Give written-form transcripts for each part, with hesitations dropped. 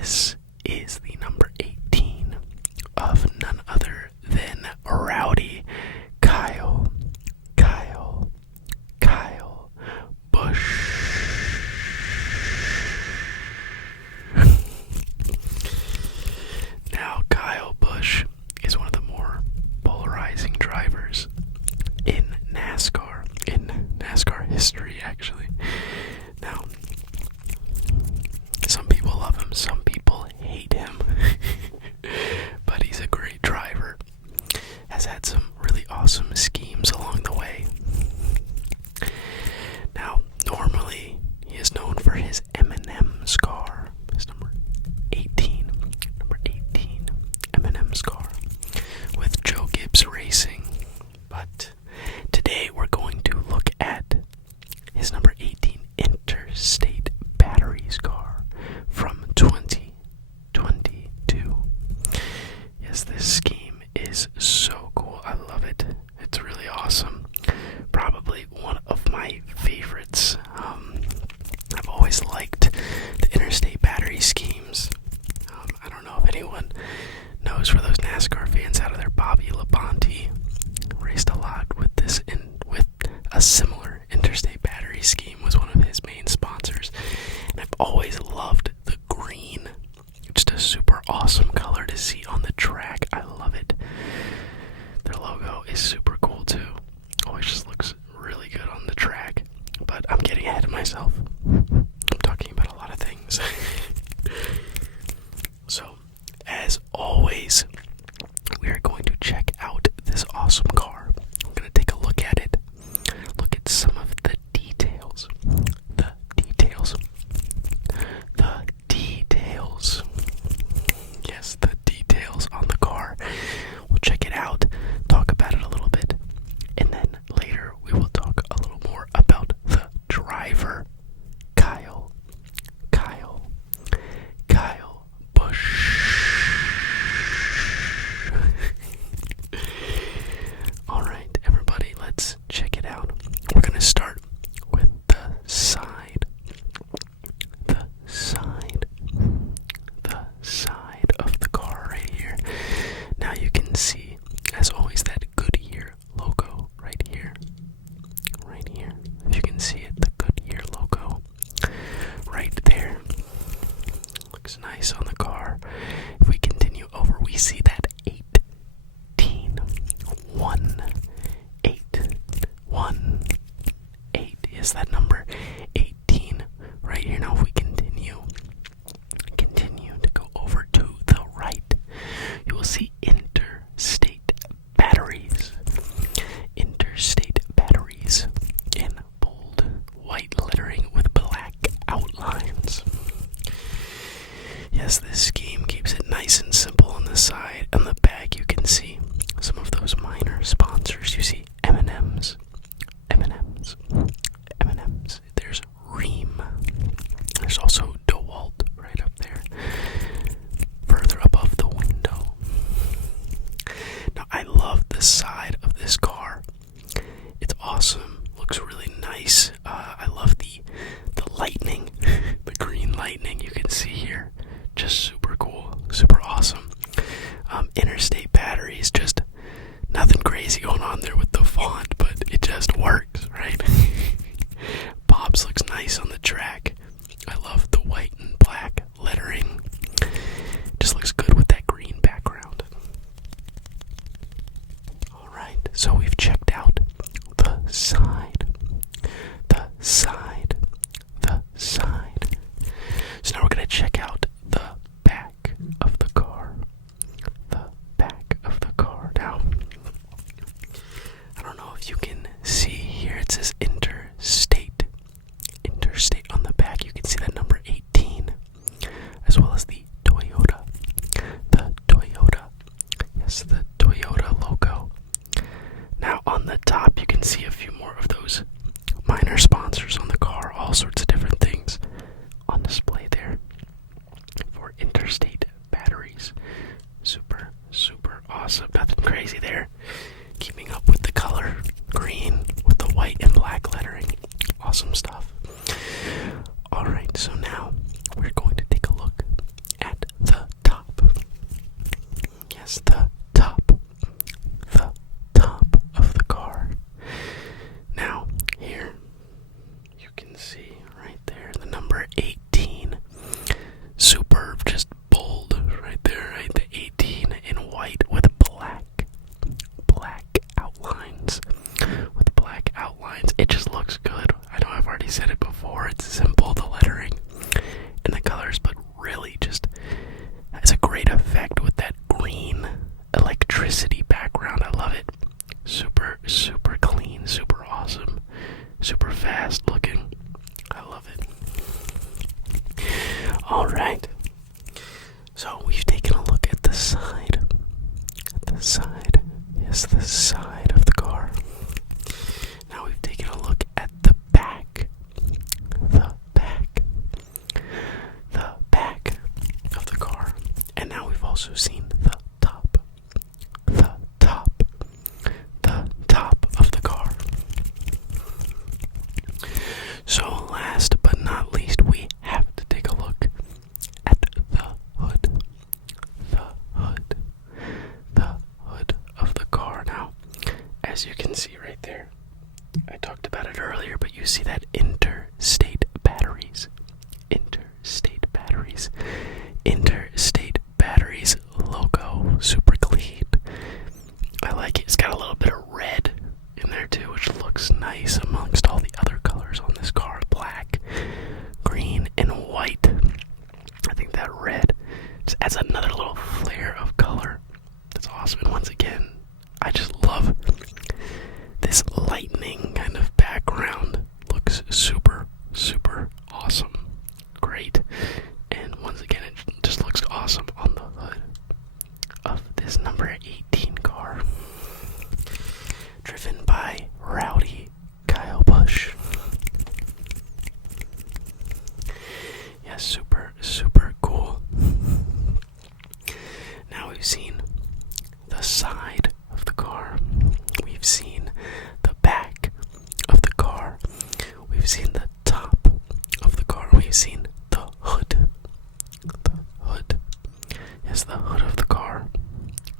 This is the number 18 of none other than Rowdy Kyle Busch. Now, Kyle Busch is one of the more polarizing drivers in NASCAR history, actually. Now, some people love him, some people hate him, but he's a great driver. Has had some really awesome schemes along the way. Now, normally, he is known for his M&M's car, his number 18 M&M's car, with Joe Gibbs Racing. But today we're going to look at his number 18 Interstate Batteries car from 2022. Yes, this scheme is so cool. I love it. It's really awesome. Probably one of my favorites. I've always liked the Interstate Battery schemes. I don't know if anyone knows, for those NASCAR fans out of there, Bobby Labonte raced a lot with with a similar Interstate Battery scheme, was one of his main sponsors. And I've always loved the green. Just a super awesome color to see on the track. I love it. Their logo is super cool too. Always just looks really good on the track. But I'm getting ahead of myself. I'm talking about a lot of things. So, as always, we are going to check out this awesome car. I'm going to take a look at it. Look at some of the details. The details. Yes, the details on the car. We'll check it out, talk about it a little bit, and then later we will talk a little more about the driver, Kyle Busch. Alright, everybody, let's check it out. We're going to start with the side of the car right here. Now you can see, as always, that Goodyear logo right here. If you can see it, the Goodyear logo right there. Looks nice on the car. If we continue over, we see that 18 is that number 18 right here. Now if we continue to go over to the right, you will see Interstate Batteries in bold white lettering with black outlines. Yes, this scheme keeps it nice and simple on the side. On the back you can see some of those minor sponsors. You see M&M's. There's Ream. There's also DeWalt right up there, further above the window. Now, I love the side of this car. It's awesome. Looks really nice. I love the lightning, the green lightning you can see here. Just super cool, super awesome. Interstate Batteries, just nothing crazy going on there with the font, but it just works, right? Bob's looks nice on the track. I love the white and black lettering. Just looks good with that green background. Alright, so we've checked out the side. So now we're going to check out the back of the car. Now, I don't know if you can see here, it says Interstate on the back. You can see that number 18, as well as the Toyota. Yes, the Toyota logo. Now on the top you can see a few more of those minor sponsors on the car, all sorts of different things on display there for Interstate Batteries. Super awesome. Nothing crazy there. Keeping up with the color green with the white and black lettering. Awesome stuff. Alright, so now we're going to take a look Yes, the top of the car. Now, here, you can see right there the number 18. Super, just bold right there, right? The 18 in white with black outlines. With black outlines. It just looks good. I know I've already said it before. It's simple, the lettering and the colors, but really just has a great effect with that green electricity background. I love it. Super clean, super awesome, super fast looking. I love it. Alright. So we've taken a look at the side. Yes, the side of the car. Now we've taken a look at the back. The back of the car. And now we've also seen the top of the car. So last but not least, we have to take a look at the hood. The hood of the car. Now, as you can see right there, I talked about it earlier, but you see that Interstate batteries. Interstate batteries logo, super clean. I like it. It's got a little bit of red in there too, which looks nice amongst all the other colors on this car. Black, green, and white. I think that red just adds another little flare of color. That's awesome. And once again, I just love this lightning kind of background. Looks super awesome. Great. And once again, it just looks awesome on the hood of this number 18 car. Driven by Rowdy Kyle Busch. Yeah, super cool. Now we've seen the side of the car. We've seen the back of the car. We've seen the top of the car. We've seen the hood. Yes, the hood of the car.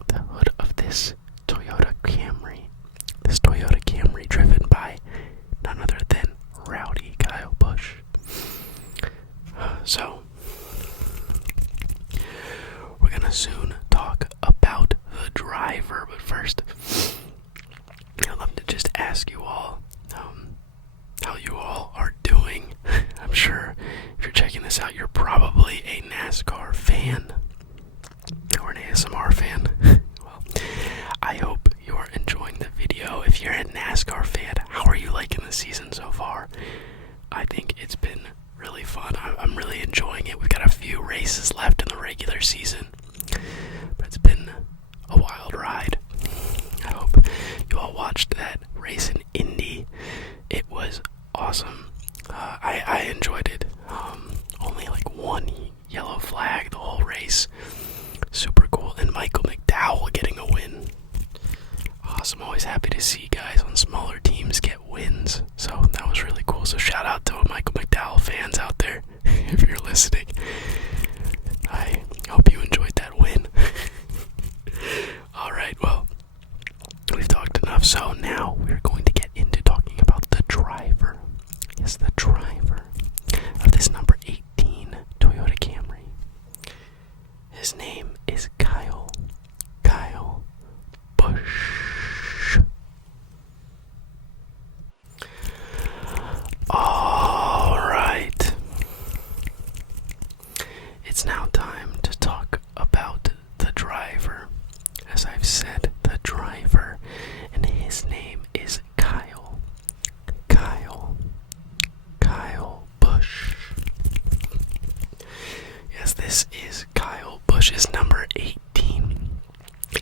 The hood of this Toyota Camry. This Toyota Camry driven by none other than Rowdy Kyle Busch. So, we're gonna soon talk about the driver, but first, I'd love to just ask you all how you all are doing. I'm sure if you're checking this out, you're probably a NASCAR fan or an ASMR fan. Well, I hope you're enjoying the video. If you're a NASCAR fan, how are you liking the season so far? I think it's been really fun. I'm really enjoying it. We've got a few races left in the regular season, but it's been a wild ride. I hope you all watched that race in Indy. It was awesome. I enjoyed it. Only like one yellow flag the whole race. Super cool. And Michael McDowell getting a win. Awesome. Always happy to see guys on smaller teams get wins. So that was really cool. So shout out to Michael McDowell fans out there if you're listening. I hope you enjoyed that win. Alright, well, we've talked enough. So now we're going to get into talking about the driver. Yes, the driver of this number 18 Toyota Camry. His name is Kyle Busch. Alright. It's now time to talk about the driver. As I've said, the driver, and his name is Kyle Busch. Yes, this is Kyle Busch's number 18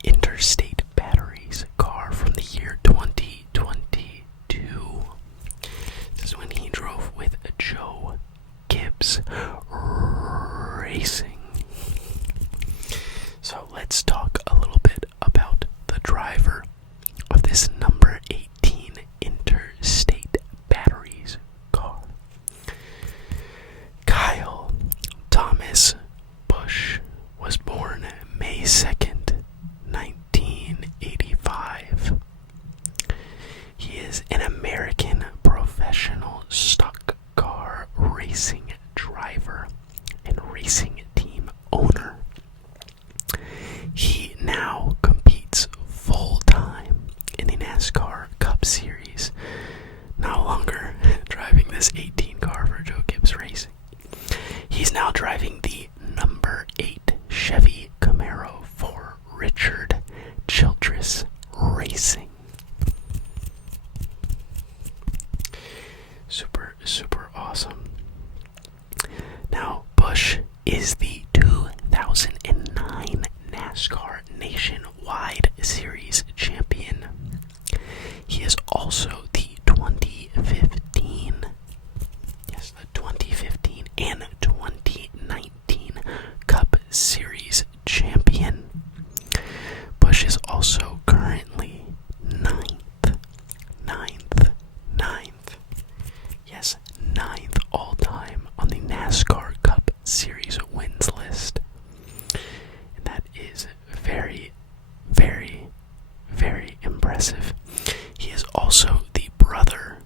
Interstate batteries car from the year 2022. This is when he drove with Joe Gibbs Racing. So let's talk a little bit about the driver of this number 18 Interstate batteries car. Kyle Thomas Busch was born May 2nd, this 18 car for Joe Gibbs Racing. He's now driving the number 8 Chevy Camaro for Richard Childress Racing. Super, super awesome. Now, Busch is the 2009 NASCAR Nationwide Series champion. He is also the 2015 and 2019 Cup Series champion. Busch is also currently ninth. Yes, ninth all time on the NASCAR Cup Series wins list. And that is very, very, very impressive. He is also the brother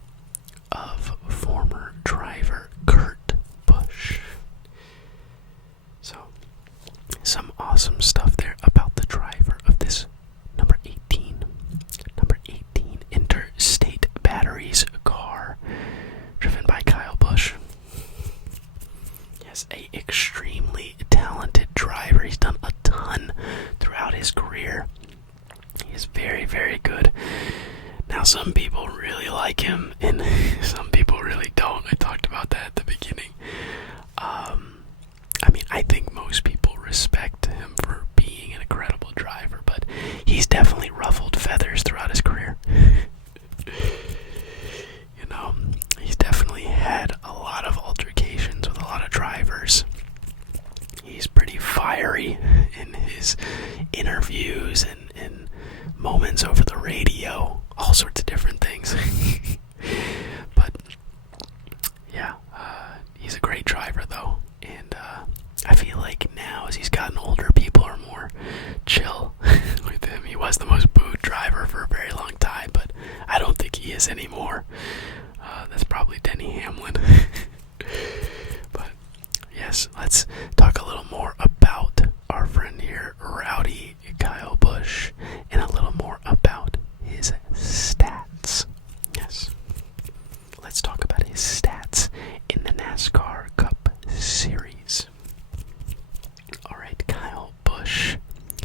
of former driver Kurt Busch. So, some awesome stuff there about the driver of this number 18 Interstate Batteries car, driven by Kyle Busch. Yes, a extremely talented driver. He's done a ton throughout his career. He is very, very good. Now, some people really like him, and some people really don't. I talked about that at the beginning. I think most people respect him for being an incredible driver, but he's definitely ruffled feathers throughout his career. He's definitely had a lot of altercations with a lot of drivers. He's pretty fiery in his interviews and moments over the radio, all sorts of different things. But yeah, he's a great driver though, and I feel like now as he's gotten older, people are more chill with him. He was the most booed driver for a very long time, but I don't think he is anymore. That's probably Denny Hamlin. But yes, let's talk a little more about our friend here, Rowdy Kyle Busch, and a little more about his stats. Yes, let's talk about his stats in the NASCAR Cup Series. Alright, Kyle Busch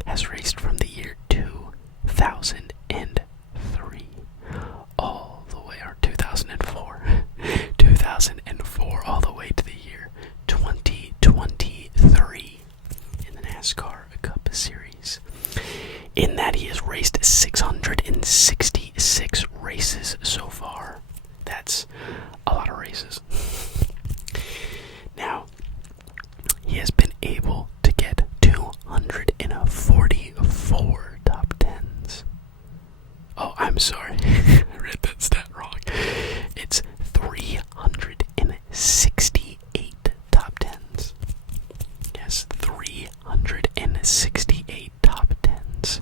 has raced from the year 2003 all the way, or 2004 all the way to the year 2023 in the NASCAR Cup Series. In that, he has raced 666 races so far. That's a lot of races. Now, he has been able to get 244 top 10s. Oh, I'm sorry. I read that stat wrong. It's 368 top 10s. Yes, 368 top 10s.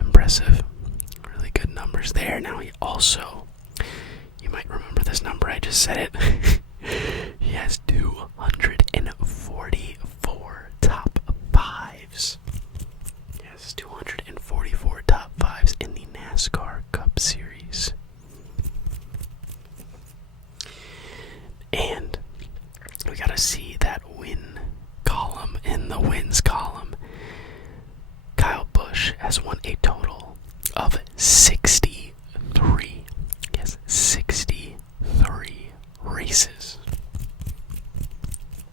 Impressive. Really good numbers there. Now he also, you might remember this number, I just said it. He has 244 top 5s. Yes, 244 top 5s in the NASCAR Cup Series. And we gotta see that win column. In the wins column, Kyle Busch has won a total of 63. Yes, 63 races.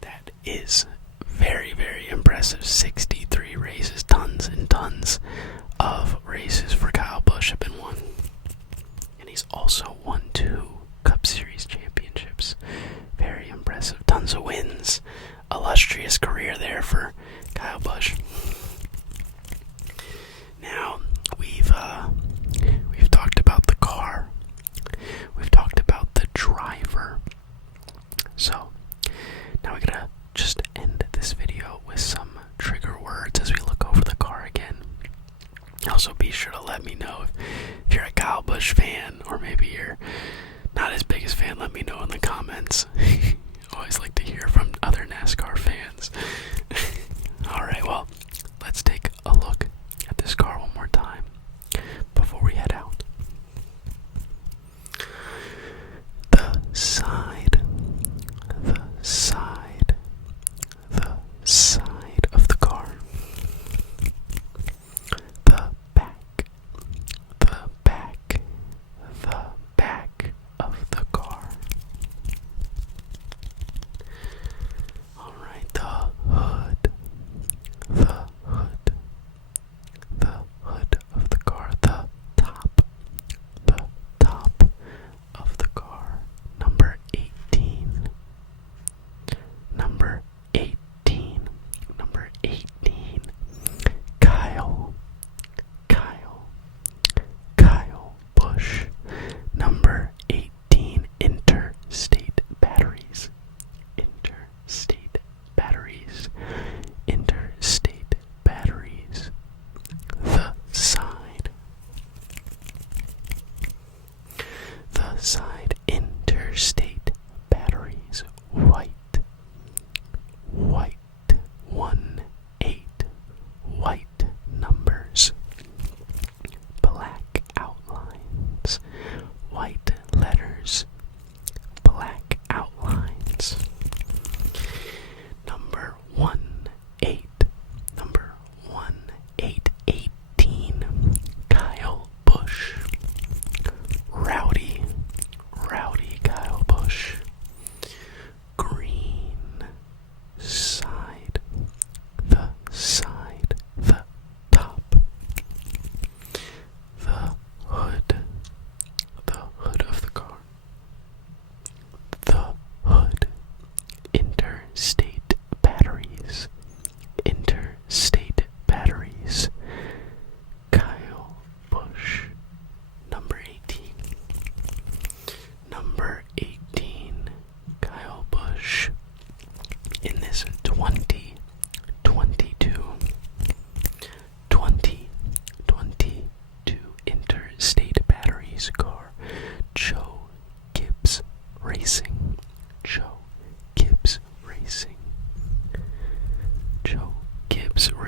That is very, very impressive. 63 races, tons and tons of races for Kyle Busch have been won. And he's also won 2 Cup Series championships. Very impressive. Tons of wins. Illustrious career there for Kyle Busch. Now, we've talked about the car. We've talked about the driver. So, now we're gonna just end this video with some trigger words as we look over the car again. Also, be sure to let me know if you're a Kyle Busch fan, or maybe you're not his biggest fan. Let me know in the comments. Always like to hear from other NASCAR fans. Alright, well, let's take a look at this car one more time before we head out. The side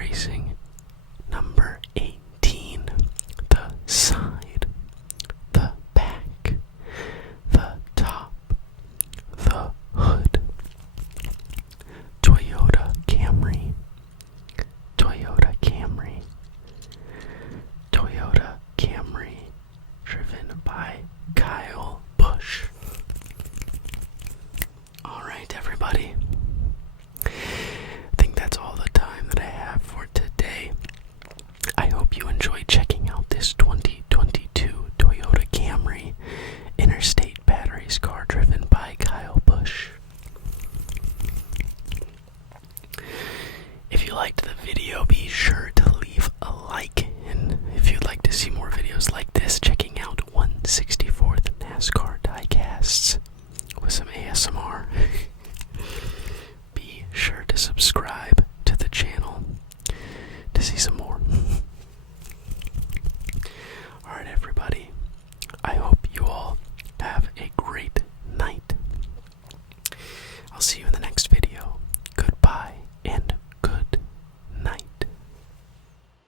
Racing. Number 18. The side, the back, the top, the hood. Toyota Camry. Toyota Camry. Toyota Camry. Driven by Kyle Busch. Alright, everybody. I think that's all the time that I have for today. I hope you enjoyed checking out this 2022 Toyota Camry Interstate Batteries car driven by Kyle Busch. If you liked the video, be sure to leave a like, and if you'd like to see more videos like this, checking out 164th Nascar Diecasts